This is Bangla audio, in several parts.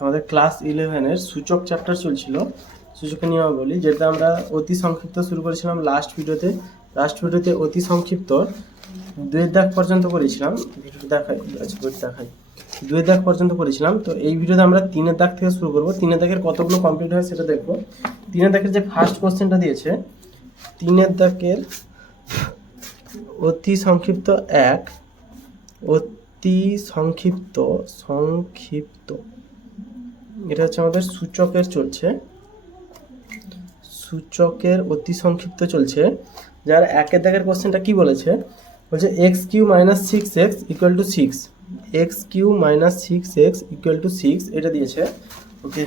আমাদের ক্লাস ইলেভেনের সূচক চ্যাপ্টার চলছিল। সূচকের নিয়মাবলী যেটা আমরা অতি সংক্ষিপ্ত শুরু করেছিলাম লাস্ট ভিডিওতে লাস্ট ভিডিওতে অতি সংক্ষিপ্ত। দুয়ের দাগ পর্যন্ত করেছিলাম ভিডিওটা দেখাই দেখাই দুয়ের দাগ পর্যন্ত করেছিলাম তো এই ভিডিওতে আমরা তিনের দাগ থেকে শুরু করব। তিনের দাগের কতগুলো কমপ্লিট হয় সেটা দেখব। তিনের দাগের যে ফার্স্ট কোশ্চেনটা দিয়েছে, তিনের দাগের অতি সংক্ষিপ্ত এক অতি সংক্ষিপ্ত সংক্ষিপ্ত। এটা হচ্ছে আমাদের সূচকের চলছে। সূচকের অতি সংক্ষিপ্ত চলছে, যার একের দাগের কোশ্চেনটা কি বলেছে? বলছে x cube minus six x equal to six x cube minus six x equal to six এটা দিয়েছে। ওকে।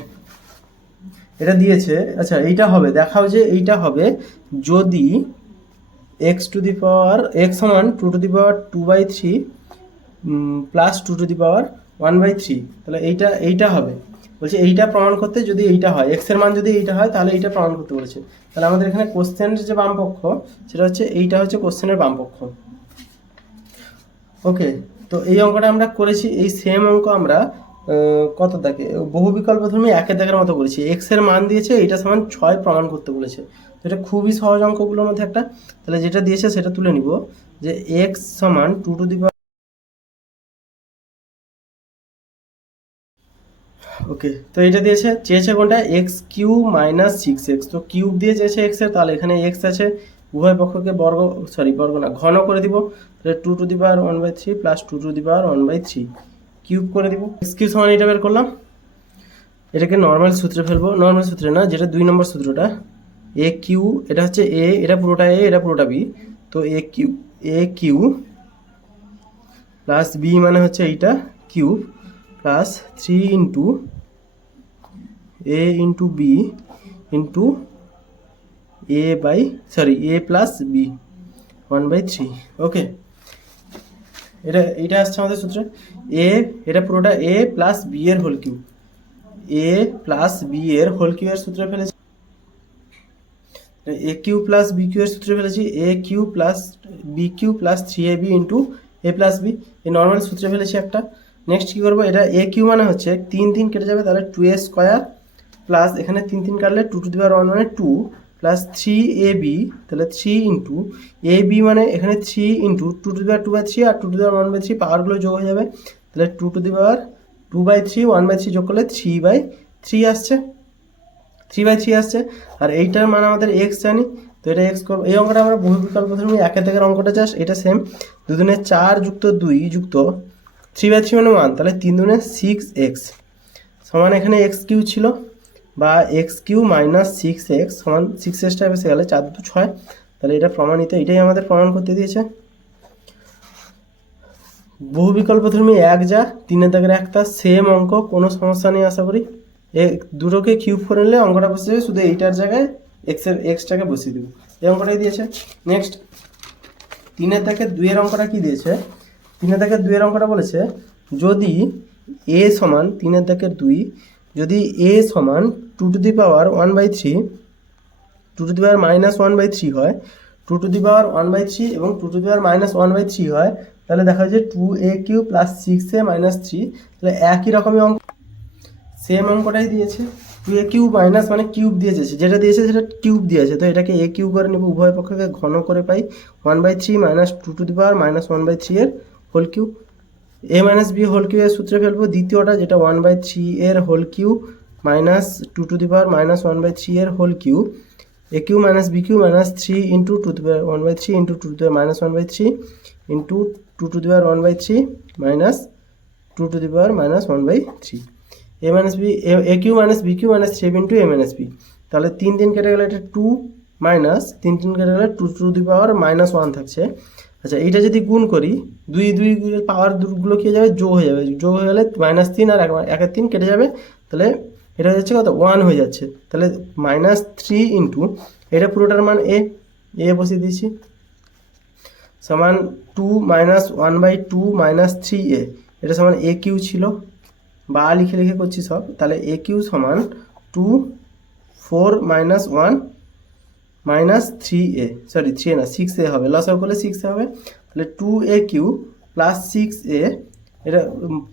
এটা দিয়েছে আচ্ছা এইটা হবে, দেখাও যে এইটা হবে যদি x to the power x সমান two to the power two by three plus two to the power one by three তাহলে এইটা এইটা হবে। বলছে এইটা প্রমাণ করতে যদি এইটা হয় এক্সের মান যদি এইটা হয়, তাহলে এইটা প্রমাণ করতে বলেছে। তাহলে আমাদের এখানে কোশ্চেনের যে বামপক্ষ, সেটা হচ্ছে এইটা হচ্ছে কোশ্চেনের বাম পক্ষ ওকে তো এই অঙ্কটা আমরা করেছি, এই সেম অঙ্ক আমরা কত দাগে বহু বিকল্প ধর্মী একের দাগের মতো করেছি। এক্সের মান দিয়েছে, এইটা সমান ছয় প্রমাণ করতে বলেছে। এটা খুবই সহজ অঙ্কগুলোর মধ্যে একটা। তাহলে যেটা দিয়েছে, সেটা তুলে নিব যে এক্স সমান টু টু দি ওকে তো এটা দিয়েছে, চেয়েছে কোনটা? X cube minus six x তো কিউব দিয়ে চেয়েছে এক্সের, তাহলে এখানে এক্স আছে, উভয় পক্ষকে বর্গ সরি বর্গ না, ঘন করে দিব, তাহলে two to the power one by three plus two to the power one by three cube করে দিব। এক্স কিউ সমান এটা বের করলাম। এটাকে নর্মাল সূত্রে ফেলব। নর্মাল সূত্রে না, যেটা দুই নম্বর সূত্রটা। এ কিউ, এটা হচ্ছে এ এটা পুরোটা এ এটা পুরোটা বি তো a cube a cube plus b মানে হচ্ছে এইটা, cube plus three into a into b into a by sorry a plus b one by three okay এটা এটা আসছে আমাদের সূত্রে। এ এটা পুরোটা এ প্লাস বি এর whole cube a plus b এর হোল কিউ এর সূত্রে ফেলেছি। A cube plus b cube এর সূত্রে ফেলেছি। A cube plus b cube plus three a b into a plus b এই নর্মাল সূত্রে ফেলেছি একটা। নেক্সট কী করব? এটা এ কিউ মানে হচ্ছে তিন তিন কেটে যাবে, তাহলে টু এ স্কোয়ার প্লাস এখানে তিন তিন কাটলে two to the power one মানে two plus three a b তাহলে থ্রি ইন্টু এ বি মানে এখানে three into two to the power two by three R two to the power one by three পাওয়ারগুলো যোগ হয়ে যাবে। তাহলে two to the power two by three one by three যোগ করলে থ্রি বাই থ্রি আসছে। থ্রি বাই থ্রি আসছে। আর এইটার মানে আমাদের এক্স জানি, তো এটা এক্স করব। এই অঙ্কটা আমরা বহু বিকল্প ধর্মী একের থেকে অঙ্কটা চাস এটা সেম দুদিনে চার যুক্ত দুই যুক্ত থ্রি বাই থ্রি মানে ওয়ান তাহলে তিন দুনে সিক্স এক্স সমান এখানে এক্স কিউ ছিল। বা x cube minus six x সমান সিক্স এক্সটা এসে গেলে চার দু ছয়, তাহলে এটা প্রমাণিত, এটাই আমাদের প্রমাণ করতে দিয়েছে। বহু বিকল্প ধর্মী এক যা, তিনের দাগের একটা সেম অঙ্ক, কোনো সমস্যা নেই আশা করি। এ দুটোকে কিউব করে নিলে অঙ্কটা বসে যাবে, শুধু এইটার জায়গায় এক্সের এক্সটাকে বসিয়ে দেবো। এই অঙ্কটাই দিয়েছে। নেক্সট তিনের দাগে দুইয়ের অঙ্কটা কি দিয়েছে? তিনের দাগের দুইয়ের অঙ্কটা বলেছে, যদি এ সমান তিনের দাগের দুই, যদি এ সমান two to the power one by three, two to the power minus one by three হয়, two to the power one by three এবং two to the power minus one by three হয়, তাহলে দেখা যায় two a cube plus six a minus three, তাহলে একই রকমই অঙ্ক। সেম অঙ্কটাই দিয়েছে, টু এ কিউব মাইনাস মানে কিউব দিয়েছে যেটা দিয়েছে সেটা কিউব দিয়েছে তো এটাকে এ কিউব করে নেব, উভয় পক্ষকে ঘন করে পাই, one by three minus two to the power minus one by three এর whole cube. A minus b whole cube এর সূত্রে ফেলব, দ্বিতীয়টা যেটা ওয়ান বাই থ্রি এর whole cube minus two to the power minus one by three এর whole cube a cube minus b cube minus three into two the power one by three into two to the power minus one by three into two to the power one by three minus two to the power minus one by three a minus b a cube minus b cube minus three into a minus b তাহলে তিন তিন কেটে গেলে এটা টু মাইনাস তিন তিন কেটে গেলে two to the power minus one থাকছে। আচ্ছা এইটা যদি গুণ করি, দুই দুই পাওয়ার দুগুলো কি হয়ে যাবে? যোগ হয়ে যাবে। যোগ হয়ে গেলে মাইনাস তিন আর এক- একের তিন কেটে যাবে। তাহলে এটা হচ্ছে কত? ওয়ান হয়ে যাচ্ছে। তাহলে মাইনাস থ্রি ইন্টু এটা পুরোটার মান এ এ বসিয়ে দিয়েছি। সমান two minus one by two minus three a এটা সমান এ কিউ ছিল। বা লিখে লিখে করছি সব। তাহলে এ কিউ সমান two four minus one minus three a sorry three a না সিক্স এ হবে। লস করলে সিক্স এ হবে। তাহলে two a cube plus six a এটা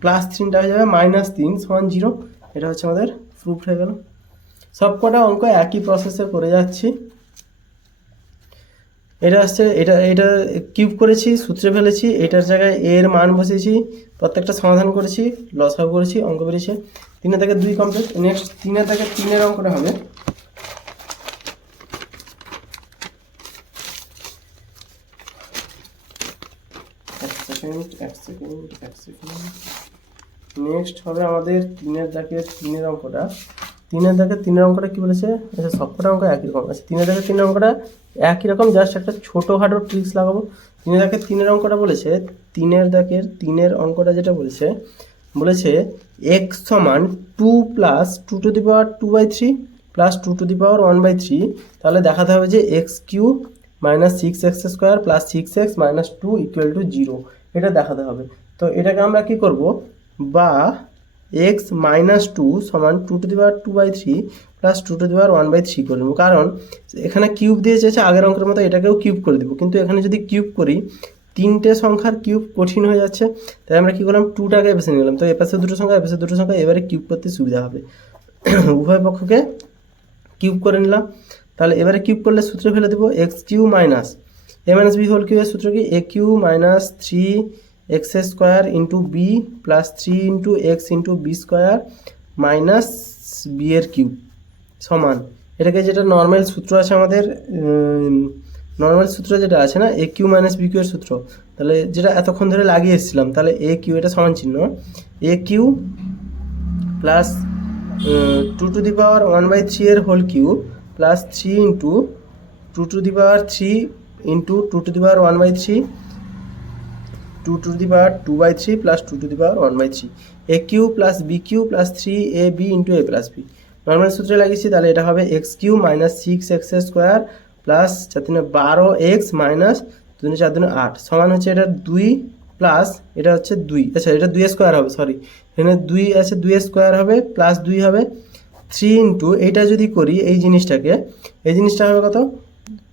প্লাস তিনটা হয়ে যাবে মাইনাস তিন সমান জিরো এটা হচ্ছে আমাদের প্রুফ হয়ে গেল। সব অঙ্ক একই প্রসেসে করে যাচ্ছি। এটা আসছে এটা এটা কিউব করেছি, সূত্রে ফেলেছি, এটার জায়গায় এর মান বসেছি প্রত্যেকটা সমাধান করেছি লসাও করেছি, অঙ্ক বেরিয়েছে। তিনে থেকে দুই কমপ্লিট নেক্সট তিনে থেকে তিনের অঙ্কটা হবে। এক সেকেন্ড এক সেকেন্ড এক সেকেন্ড নেক্সট হবে আমাদের তিনের দাগে তিনের অঙ্কটা। তিনের দাগে তিনের অঙ্কটা কি বলেছে? আচ্ছা সবকটা অঙ্ক একই রকম আছে। তিনের দাগে তিনের অঙ্কটা একই রকম জাস্ট একটা ছোটোখাটো ট্রিক্স লাগাবো। তিনের দাগে তিনের অঙ্কটা বলেছে, তিনের দাগের তিনের অঙ্কটা যেটা বলেছে বলেছে এক্স সমান two plus two to the power two by three plus two to the power one by three তাহলে দেখাতে হবে যে x cube minus six x square plus six x minus two equal to zero এটা দেখাতে হবে। তো এটাকে আমরা কি করব? বা এক্স মাইনাস টু সমান two to the power two by three plus two to the power one by three করে নেব। কারণ এখানে কিউব দিয়ে চেয়েছে আগের অঙ্কের মতো এটাকেও কিউব করে দেবো। কিন্তু এখানে যদি কিউব করি, তিনটে সংখ্যার কিউব কঠিন হয়ে যাচ্ছে তাই আমরা কী করলাম? টুটাকে বেছে নিলাম। তো এপাশে দুটো সংখ্যা, এপাশে দুটো সংখ্যা, এবারে কিউব করতে সুবিধা হবে। উভয় পক্ষকে কিউব করে নিলাম। তাহলে এবারে কিউব করলে সূত্রে ফেলে দেবো x cube minus a minus b whole কিউবের সূত্র কি? A cube minus three x square into b plus three into x into b square minus b এর কিউব সমান। এটাকে যেটা নর্মাল সূত্র আছে আমাদের নর্মাল সূত্র যেটা আছে না a cube minus b cube এর সূত্র, তাহলে যেটা এতক্ষণ ধরে লাগিয়ে এসেছিলাম, তাহলে এ কিউ এটা সমান চিহ্ন। A cube plus two to the power one by three এর whole cube plus three into two to the power three into two to the power one by three two to the power two by three plus two to the power one by three a cube plus b cube plus three a b into a plus b normal সূত্রে লাগিয়েছি, তাহলে এটা হবে x cube minus six x square plus চার দিনে বারো এক্স মাইনাস দুদিনে চার দিনে আট। সমান হচ্ছে এটা দুই প্লাস এটা হচ্ছে দুই। আচ্ছা এটা দুই স্কোয়ার হবে সরি এখানে দুই আছে, দুই স্কোয়ার হবে প্লাস দুই হবে থ্রি ইন্টু এইটা যদি করি এই জিনিসটাকে, এই জিনিসটা হবে কত?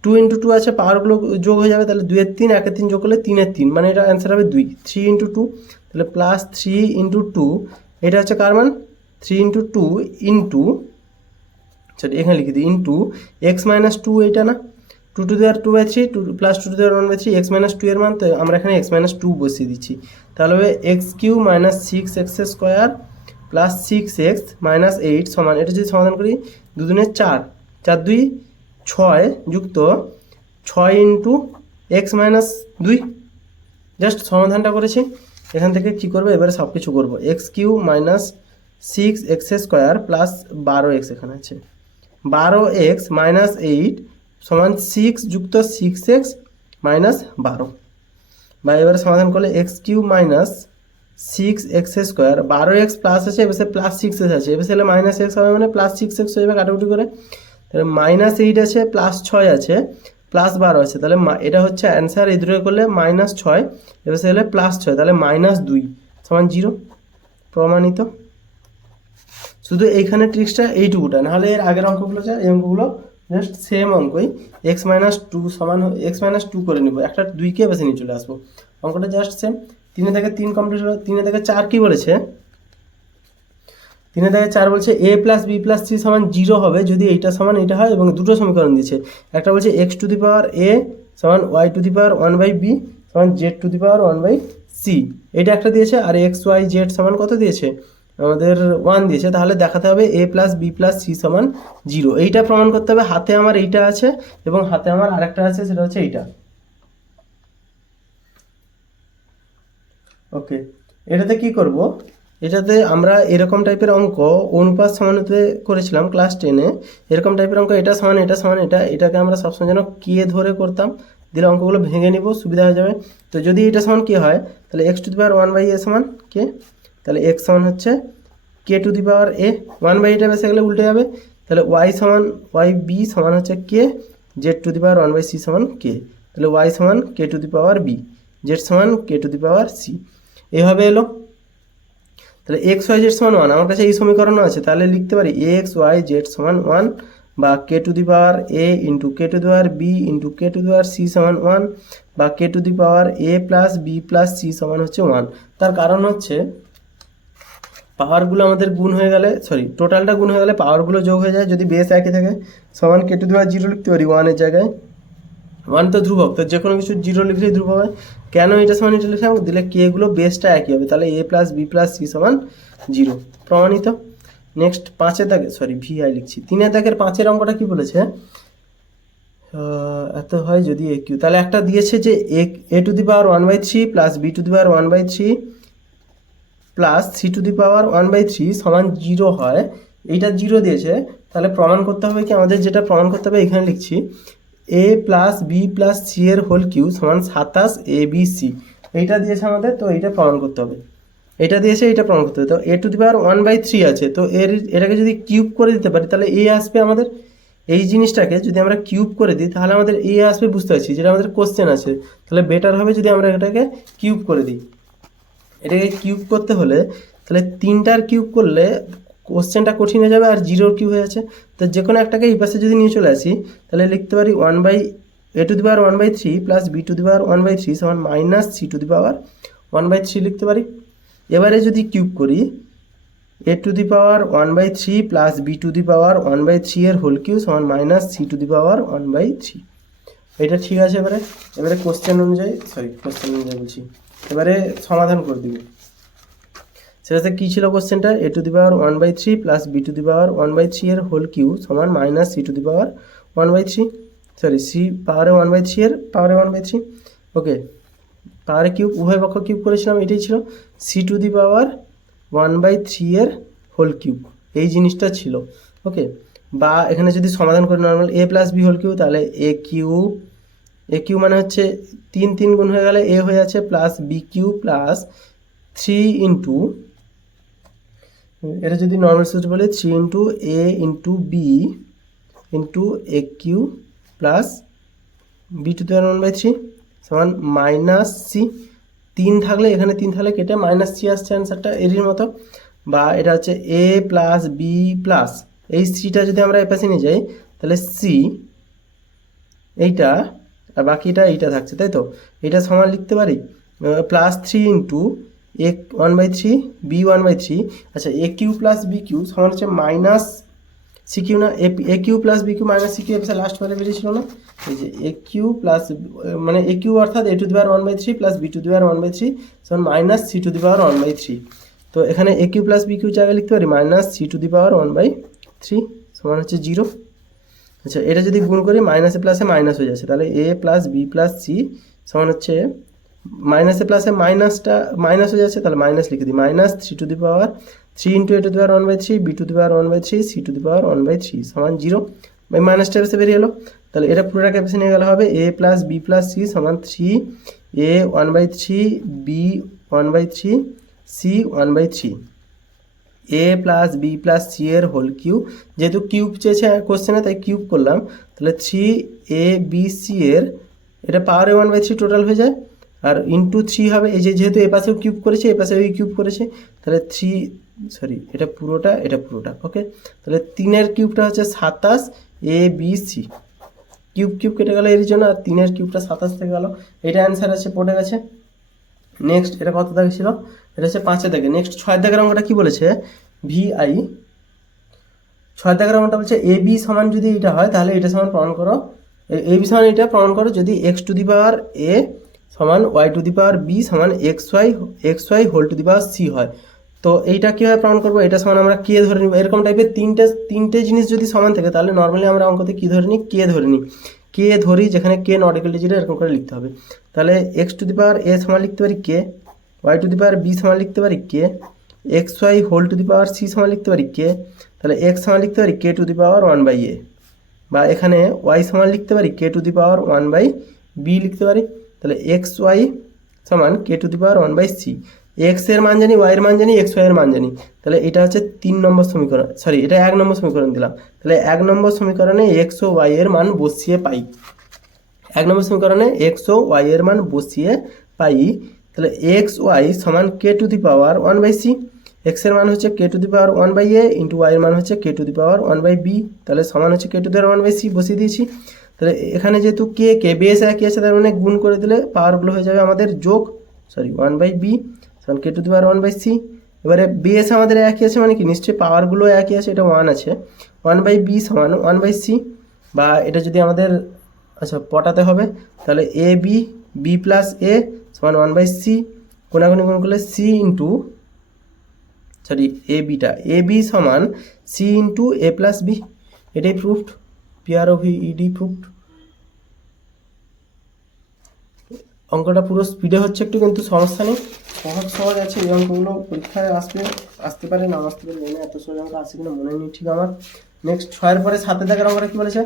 টু ইন্টু টু আছে পাওয়ারগুলো যোগ হয়ে যাবে, তাহলে দুইয়ের তিন, একের তিন যোগ করলে তিনের তিন মানে এটা অ্যান্সার হবে দুই। থ্রি ইন্টু টু তাহলে প্লাস থ্রি ইন্টু টু এটা হচ্ছে কার মান? Three into two into sorry এখানে লিখে দিই ইন্টু এক্স মাইনাস টু এইটা না? টু টু দেওয়ার two by three two plus two two দেওয়ার one by three x minus two এর মান, তো আমরা এখানে এক্স মাইনাস টু বসিয়ে দিচ্ছি। তাহলে হবে x cube minus six x square plus six x minus eight সমান, এটা যদি সমাধান করি দুদিনের চার চার দুই ছয় যুক্ত ছয় ইন্টু এক্স মাইনাস দুই। জাস্ট সমাধানটা করেছি। এখান থেকে কী করব? এবারে সব কিছু করব। X cube minus six X square plus বারো এক্স এখানে আছে। বারো এক্স মাইনাস এইট সমান সিক্স যুক্ত সিক্স এক্স মাইনাস বারো। বা এবারে সমাধান করলে X cube minus six X square. বারো এক্স প্লাস আছে, এবার প্লাস সিক্স এক্স আছে। এবার হলে মাইনাস এক্স হবে মানে প্লাস সিক্স এক্স হয়ে যাবে কাটাকুটি করে। তাহলে মাইনাস এইট আছে প্লাস ছয় আছে প্লাস বারো আছে, তাহলে এটা হচ্ছে অ্যান্সার এই দুটো করলে মাইনাস ছয়, এবার হলে প্লাস ছয়, তাহলে মাইনাস দুই, সমান জিরো প্রমাণিত? শুধু এইখানে ট্রিক্সটা এইটুকুটা, নাহলে এর আগের অঙ্কগুলো যা, এই অঙ্কগুলো জাস্ট সেম অঙ্কই এক্স মাইনাস টু সমান এক্স মাইনাস টু করে নিব, একটা দুইকে বেছে নিয়ে চলে আসব, অঙ্কটা জাস্ট সেম তিনে থেকে তিন কমপ্লিট হলো, তিনে থেকে চার কি বলেছে? তিনে থেকে চার বলছে A plus B plus C সমান জিরো হবে, যদি এইটা সমান এটা হয় এবং দুটো সমীকরণ দিয়েছে। একটা বলছে এক্স টু দি পাওয়ার এ সমান Y to the power one by B সমান Z to the power one by C এটা একটা দিয়েছে আর এক্স ওয়াই জেড সমান কত দিয়েছে? আমাদের ওয়ান দিয়েছে। তাহলে দেখাতে হবে A plus B plus C সমান জিরো এইটা প্রমাণ করতে হবে হাতে আমার এইটা আছে এবং হাতে আমার আরেকটা আছে, সেটা হচ্ছে এইটা। ওকে এটাতে কি করব? এটাতে আমরা এরকম টাইপের অঙ্ক অনুপাত সমানুতে করেছিলাম ক্লাস টেনে এরকম টাইপের অঙ্ক, এটা সমান এটা সমান, এটা, এটাকে আমরা সবসময় যেন কে ধরে করতাম। দিলে অঙ্কগুলো ভেঙে নিব, সুবিধা হয়ে যাবে। তো যদি এটা সমান কি হয়, তাহলে X to the power one by A সমান কে তাহলে এক্স সমান হচ্ছে K to the power A one by এটা বেসে গেলে উল্টে যাবে। তাহলে ওয়াই সমান ওয়াই বি সমান হচ্ছে K Z to the power one by C সমান কে তাহলে ওয়াই সমান K to the power B Z সমান K to the power C এভাবে এলো। তাহলে এক্স ওয়াই জেড সমান ওয়ান আমার কাছে এই সমীকরণও আছে। তাহলে লিখতে পারি এক্স ওয়াই জেড সমান ওয়ান বা K to the power A into K to the power B into K to the power C সমান ওয়ান বা K to the power A plus B plus C সমান হচ্ছে ওয়ান তার কারণ হচ্ছে পাওয়ারগুলো আমাদের গুণ হয়ে গেলে সরি টোটালটা গুণ হয়ে গেলে পাওয়ারগুলো যোগ হয়ে যায়। যদি বেস একই থাকে, সমান কে টু দি পাওয়ার জিরো লিখতে পারি ওয়ানের জায়গায়। ওয়ান তো ধ্রুবক, তো যে কোনো কিছু জিরো লিখলে ধ্রুবক হয় কেন এটা সমান এটা লিখলাম দিলে কে গুলো বেসটা একই হবে, তাহলে A plus B plus C সমান জিরো প্রমাণিত? নেক্সট পাঁচের দাগে সরি ভি আই লিখছি। তিনের দাগের পাঁচের অঙ্কটা কি বলেছে? এত হয় যদি এ কিউ তাহলে একটা দিয়েছে যে A to the power one by three plus B to the power one by three plus C to the power one by three সমান জিরো হয়। এইটা জিরো দিয়েছে। তাহলে প্রমাণ করতে হবে কি? আমাদের যেটা প্রমাণ করতে হবে, এখানে লিখছি। A plus B plus C এর হোল কিউ সমান সাতাশ এ বি সি এইটা দিয়েছে আমাদের, তো এইটা প্রমাণ করতে হবে। এটা দিয়েছে এটা প্রমাণ করতে হবে। তো A to the power one by three আছে, তো এর, এটাকে যদি কিউব করে দিতে পারি, তাহলে এ আসবে আমাদের এই জিনিসটাকে যদি আমরা কিউব করে দিই, তাহলে আমাদের এ আসবে, বুঝতে পারছি, যেটা আমাদের কোশ্চেন আছে। তাহলে বেটার হবে যদি আমরা এটাকে কিউব করে দিই। এটাকে কিউব করতে হলে, তাহলে তিনটার কিউব করলে কোশ্চেনটা কঠিন হয়ে যাবে আর জিরোর কিউব হয়ে আছে? তো যে কোনো একটাকে এই পাশে যদি নিয়ে চলে আসি, তাহলে লিখতে পারি one by A to the power one by three plus B to the power one by three সমান minus C to the power one by three লিখতে পারি। এবারে যদি কিউব করি A to the power one by three plus B to the power one by three এর হোল কিউ সমান minus C to the power one by three এটা ঠিক আছে এবারে? এবারে কোশ্চেন অনুযায়ী সরি কোশ্চেন অনুযায়ী বলছি। এবারে সমাধান করে দিব। সেটাতে কী ছিল কোশ্চেনটা A to the power one by three plus B to the power one by three এর হোল কিউ সমান minus C to the power one by three sorry C পাওয়ারে ওয়ান বাই থ্রি এর পাওয়ারে ওয়ান বাই থ্রি ওকে পাওয়ারে কিউব উভয় পক্ষ কিউব করেছিলাম, এটাই ছিল। C to the power one by three এর হোল কিউব এই জিনিসটা ছিল। ওকে বা এখানে যদি সমাধান করি normal A plus B whole cube তাহলে এ কিউ এ কিউ মানে হচ্ছে তিন তিন গুণ হয়ে গেলে এ হয়ে যাচ্ছে plus B cube plus three into এটা যদি নর্মাল সূত্র বলে three into A into B into A cube plus B to দেওয়ার ওয়ান বাই থ্রি সমান মাইনাস সি তিন থাকলে, এখানে তিন থাকলে কেটে মাইনাস সি আসছে অ্যান্সারটা এরই মতো। বা এটা হচ্ছে এ প্লাস বি প্লাস এই সিটা যদি আমরা এপাশে নিয়ে যাই, তাহলে সি এইটা আর বাকিটা এইটা থাকছে, তাই তো? এটা সমান লিখতে পারি plus three into A one by three B one by three আচ্ছা A cube plus B cube সমান হচ্ছে মাইনাস সি কিউ না A cube plus B cube minus C cube এপিসে last বারে বেরিয়েছিল না? এই যে এ কিউ প্লাস মানে এ কিউ অর্থাৎ A to the power one by three plus B to the power one by three সমান minus C to the power one by three তো এখানে A cube plus B cube জায়গায় লিখতে পারি minus C to the power one by three সমান হচ্ছে জিরো আচ্ছা এটা যদি গুণ করি মাইনাসে প্লাসে মাইনাস হয়ে যাচ্ছে, তাহলে A plus B plus C সমান হচ্ছে মাইনাসে প্লাসে মাইনাসটা মাইনাস হয়ে যাচ্ছে, তাহলে মাইনাস লিখে দিই। Minus three to the power three into A to the power one by three B to the power one by three C to the power one by three সমান জিরো এই মাইনাসটা এসে বেরিয়ে এলো। তাহলে এটা পুরোটাকে এসে নিয়ে গেলে হবে A plus B plus C সমান three A one by three B one by three C one by three A plus B plus C এর হোল কিউ যেহেতু কিউব চেয়েছে কোশ্চেনে তাই কিউব করলাম। তাহলে থ্রি এ বি সি এর, এটা পাওয়ারে ওয়ান বাই থ্রি টোটাল হয়ে যায়। আর ইন্টু থ্রি হবে, এই যে যেহেতু এ পাশেও কিউব করেছে, এ পাশেও কিউব করেছে, তাহলে থ্রি সরি এটা পুরোটা এটা পুরোটা ওকে তাহলে তিনের কিউবটা হচ্ছে সাতাশ A B C cube cube কেটে গেল এর জন্য, আর তিনের কিউবটা সাতাশ থেকে গেল। এটা অ্যান্সার আছে, পড়ে গেছে। নেক্সট এটা কত দাগে ছিল? এটা হচ্ছে পাঁচের দাগে। নেক্সট ছয় দাগের অঙ্কটা কি বলেছে? ভি আই ছয় দাগের অঙ্কটা বলছে এ বি সমান যদি এটা হয়, তাহলে এটা সমান প্রমাণ করো। এ বি সমান এটা প্রমাণ করো, যদি এক্স টু দি পাওয়ার এ সমান Y to the power B সমান X Y X Y whole to the power C হয়। তো এইটা কীভাবে প্রমাণ করব? এটা সমান আমরা কে ধরে নিব। এরকম টাইপের তিনটে তিনটে জিনিস যদি সমান থাকে, তাহলে নর্মালি আমরা অঙ্কতে কী ধরে নিই? কে ধরে নিই। কে ধরি যেখানে K not equal to zero এরকম করে লিখতে হবে। তাহলে এক্স টু দি পাওয়ার এ সমান লিখতে পারি K Y to the power B সমান লিখতে পারি K X Y whole to the power C সমান লিখতে পারি কে তাহলে এক্স সমান লিখতে পারি K to the power one by A বা এখানে ওয়াই সমান লিখতে পারি K to the power one by B লিখতে পারি। তাহলে এক্স ওয়াই সমান K to the power one by C এক্সের মান জানি ওয়াই এর মান জানি এক্স ওয়াই এর মান জানি। তাহলে এটা হচ্ছে তিন নম্বর সমীকরণ সরি এটা এক নম্বর সমীকরণ দিলাম। তাহলে এক নম্বর সমীকরণে এক্স ও ওয়াই এর মান বসিয়ে পাই। এক নম্বর সমীকরণে এক্স ও ওয়াই এর মান বসিয়ে পাই। তাহলে এক্স ওয়াই সমান K to the power one by C এক্সের মান হচ্ছে K to the power one by A into Y এর মান হচ্ছে K to the power one by B তাহলে সমান হচ্ছে K to the power one by C বসিয়ে দিয়েছি। তাহলে এখানে যেহেতু কে কে বেস একই আছে তার মানে গুণ করে দিলে পাওয়ারগুলো হয়ে যাবে আমাদের যোগ সরি ওয়ান বাই বি সমান K to the power one by C এবারে বেস আমাদের একই আছে মানে কি? নিশ্চয়ই পাওয়ারগুলো একই আছে, এটা ওয়ান আছে। ওয়ান বাই বি সমান ওয়ান বাই সি বা এটা যদি আমাদের আচ্ছা পটাতে হবে, তাহলে A B B plus A সমান ওয়ান বাই সি কোনাগুনি গুণ করলে C into sorry A beta A B সমান C into A plus B এটাই proved P R O V E D proved অঙ্কটা পুরো স্পিডে হচ্ছে একটু কিন্তু সমস্যা নেই। সহজ সহজ আছে এই অঙ্কগুলো পরীক্ষায় আসবে আসতে পারে না আসতে পারে না, এত সহজ অঙ্ক আসে কিনা মনে নেই ঠিক আমার। নেক্সট ছয়ের পরে সাথে দেখার অঙ্কটা কি বলেছে?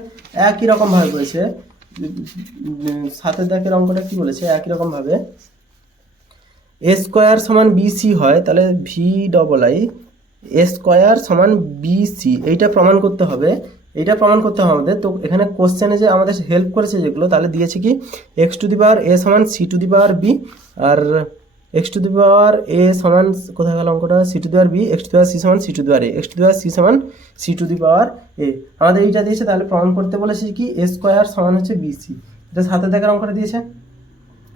একই রকম ভাবে বলেছে। সাথে দেখার অঙ্কটা কি বলেছে? একই রকম ভাবে। এ স্কোয়ার সমান বিসি হয় তাহলে V double I A square সমান বিসি এইটা প্রমাণ করতে হবে। এইটা প্রমাণ করতে হবে আমাদের। তো এখানে কোশ্চেনে যে আমাদের হেল্প করেছে যেগুলো, তাহলে দিয়েছে কি? এক্স টু দি পাওয়ার এ সমান C to the power B R X to the power A সমান, কোথায় গেল অঙ্কটা? C to the power B X to the power C সমান C to the power A X to the power C সমান C to the power A আমাদের এইটা দিয়েছে, তাহলে প্রমাণ করতে বলেছে কি? এ স্কোয়ার সমান হচ্ছে বি সি এটা সাথে দেখার অঙ্কটা দিয়েছে।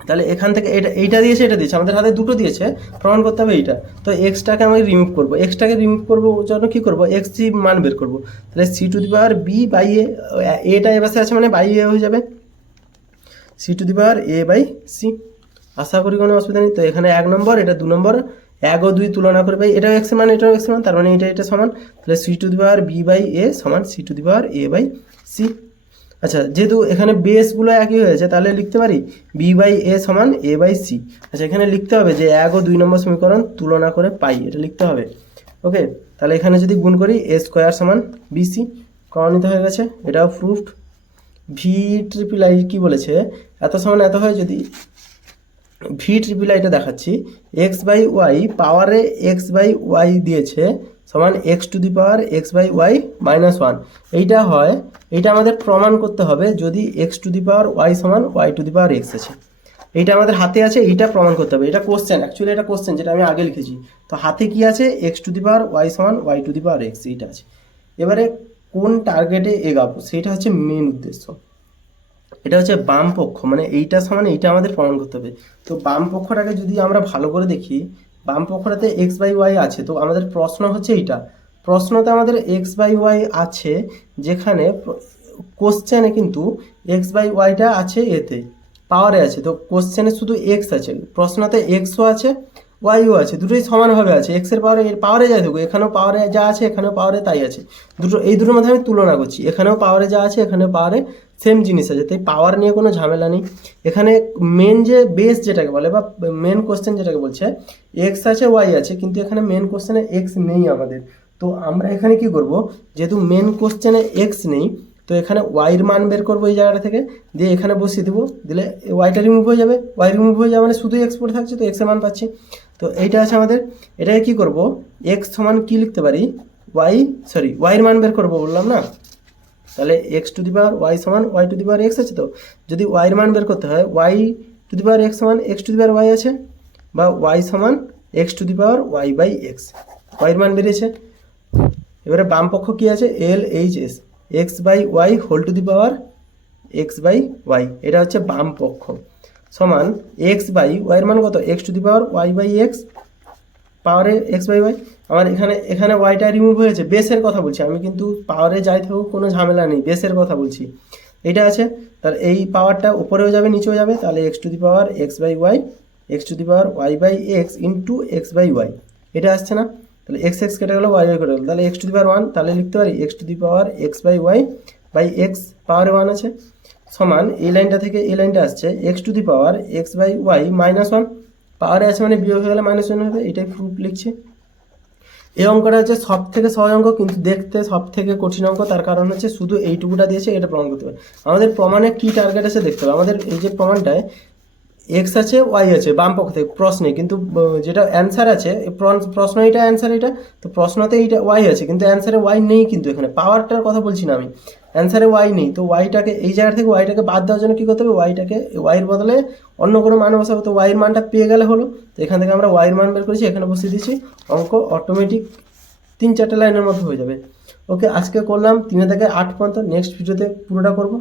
তাহলে এখান থেকে এটা এইটা দিয়েছে, এটা দিয়েছে। আমাদের হাতে দুটো দিয়েছে, প্রমাণ করতে হবে এইটা। তো এক্সটাকে আমি রিমুভ করব। এক্সটাকে রিমুভ করব ওর জন্য কী করব? এক্স জি মান বের করব। তাহলে C to the power B by A এটা এ আছে মানে বাই এ হয়ে যাবে। C to the power A by C আশা করি কোনো অসুবিধা নেই। তো এখানে এক নম্বর, এটা দু নম্বর। এক ও দুই তুলনা করে পাই। এটাও এক্স মান, এটাও এক্স মান, তার মানে এটা এটা সমান। তাহলে C to the power B by A সমান C to the power A by C আচ্ছা যেহেতু এখানে বেসগুলো একই হয়েছে, তাহলে লিখতে পারি বি বাই এ সমান এ বাই সি আচ্ছা এখানে লিখতে হবে যে এক ও দুই নম্বর সমীকরণ তুলনা করে পাই, এটা লিখতে হবে। ওকে তাহলে এখানে যদি গুণ করি এ স্কোয়ার সমান বিসি প্রমাণিত হয়ে গেছে, এটাও প্রুফড ভি ট্রিপল আই কী বলেছে? এত সমান এত হয় যদি ভি ট্রিপল আইটা দেখাচ্ছি এক্স বাই ওয়াই পাওয়ারে এক্স বাই ওয়াই দিয়েছে, সমান X to the power X by Y minus one এইটা হয়, এইটা আমাদের প্রমাণ করতে হবে যদি X to the power Y সমান Y to the power X আছে। এইটা আমাদের হাতে আছে, এইটা প্রমাণ করতে হবে। এটা কোশ্চেন অ্যাকচুয়ালি এটা কোশ্চেন যেটা আমি আগে লিখেছি। তো হাতে কি আছে? X to the power Y সমান Y to the power X এইটা আছে। এবারে কোন টার্গেটে এগাবো? সেইটা হচ্ছে মেন উদ্দেশ্য। এটা হচ্ছে বাম পক্ষ মানে এইটা সমান এইটা আমাদের প্রমাণ করতে হবে। তো বাম পক্ষটাকে যদি আমরা ভালো করে দেখি, বাম পক্ষটাতে এক্স বাই ওয়াই আছে, তো আমাদের প্রশ্ন হচ্ছে এইটা। প্রশ্নতে আমাদের এক্স বাই ওয়াই আছে, যেখানে কোশ্চেনে কিন্তু এক্স বাই ওয়াইটা আছে এতে পাওয়ারে আছে, তো কোশ্চেনে শুধু এক্স আছে, প্রশ্নতে এক্সও আছে ওয়াইও আছে, দুটোই সমানভাবে আছে এক্সের পাওয়ারে পাওয়ারে যাই থাকুক, এখানেও পাওয়ারে যা আছে, এখানেও পাওয়ারে তাই আছে, দুটো, এই দুটোর মধ্যে আমি তুলনা করছি, এখানেও পাওয়ারে যা আছে, এখানেও পাওয়ারে সেম জিনিস আছে, তাই পাওয়ার নিয়ে কোনো ঝামেলা নেই, এখানে মেন যে বেস যেটাকে বলে, বা মেন কোশ্চেন যেটাকে বলছে এক্স আছে ওয়াই আছে, কিন্তু এখানে মেন কোশ্চেনে এক্স নেই আমাদের তো আমরা এখানে কি করব? যেহেতু মেন কোশ্চেনে এক্স নেই, তো এখানে ওয়াইয়ের মান বের করব এই জায়গাটা থেকে। দিয়ে এখানে বসিয়ে দেবো। দিলে ওয়াইটা রিমুভ হয়ে যাবে। ওয়াই রিমুভ হয়ে যাবে মানে শুধু এক্স পড়ে থাকছে, তো এক্সের মান পাচ্ছি। তো এইটা আছে আমাদের। এটাকে কি করব? এক্স সমান কি লিখতে পারি? ওয়াই সরি ওয়াইয়ের মান বের করব বললাম না? তাহলে X to the power Y সমান Y to the power X আছে তো? যদি ওয়াইয়ের মান বের করতে হয় Y to the power X সমান X to the power Y আছে, বা ওয়াই সমান X to the power Y by X ওয়াইয়ের মান বেরিয়েছে। এবারে বাম পক্ষ কি আছে? L H S X by Y whole to the power X by Y এটা হচ্ছে বাম পক্ষ। সমান এক্স বাই ওয়াইয়ের মান কত? X to the power Y by X পাওয়ারে এক্স বাই ওয়াই আমার এখানে এখানে ওয়াইটা রিমুভ হয়েছে। বেসের কথা বলছি। আমি কিন্তু পাওয়ারে যাই থাকুক, কোনো ঝামেলা নেই। বেসের কথা বলছি। এটা আছে। তাহলে এই পাওয়ারটা উপরেও যাবে, নিচেও যাবে। তাহলে X to the power X by Y X to the power Y by X into X by Y এটা আসছে না? তাহলে এক্স এক্স কেটে গেলো ওয়াই ওয়াই কেটে গেলো। তাহলে x to the power one তাহলে লিখতে পারি x to the power x by y by x পাওয়ারে ওয়ান আছে। সমান এই লাইনটা থেকে এই লাইনটা আসছে x to the power x by y minus one পাওয়ারে আছে মানে বিয়োগ হয়ে গেলে মাইনাস ওয়ান হবে, এটাই প্রুফ লিখছে। এই অঙ্কটা হচ্ছে সব থেকে সহজ অঙ্ক, কিন্তু দেখতে সব থেকে কঠিন অঙ্ক, তার কারণ হচ্ছে শুধু এইটুকুটা দিয়েছে, এটা প্রমাণ করতে হবে। আমাদের প্রমাণে কি টার্গেট আছে দেখতে হবে। আমাদের এই যে প্রমাণটায় এক্স আছে ওয়াই আছে, বাম পক্ষ থেকে প্রশ্নে কিন্তু যেটা অ্যান্সার আছে প্রশ্ন এটা অ্যান্সার এটা, তো প্রশ্নতে এইটা ওয়াই আছে, কিন্তু অ্যান্সারে ওয়াই নেই কিন্তু এখানে। পাওয়ারটার কথা বলছি না আমি। অ্যান্সারে ওয়াই নেই, তো ওয়াইটাকে এই জায়গা থেকে ওয়াইটাকে বাদ দেওয়ার জন্য কী করতে হবে? ওয়াইটাকে ওয়াইয়ের বদলে অন্য কোনো মান বসাবো, তো ওয়াইয়ের মানটা পেয়ে গেলে হলো। তো এখান থেকে আমরা ওয়াইয়ের মান বের করেছি, এখানে বসিয়ে দিচ্ছি অঙ্ক অটোমেটিক তিন চারটে লাইনের মধ্যে হয়ে যাবে। ওকে আজকে করলাম তিনে থেকে আট পর্যন্ত নেক্সট ভিডিওতে পুরোটা করব।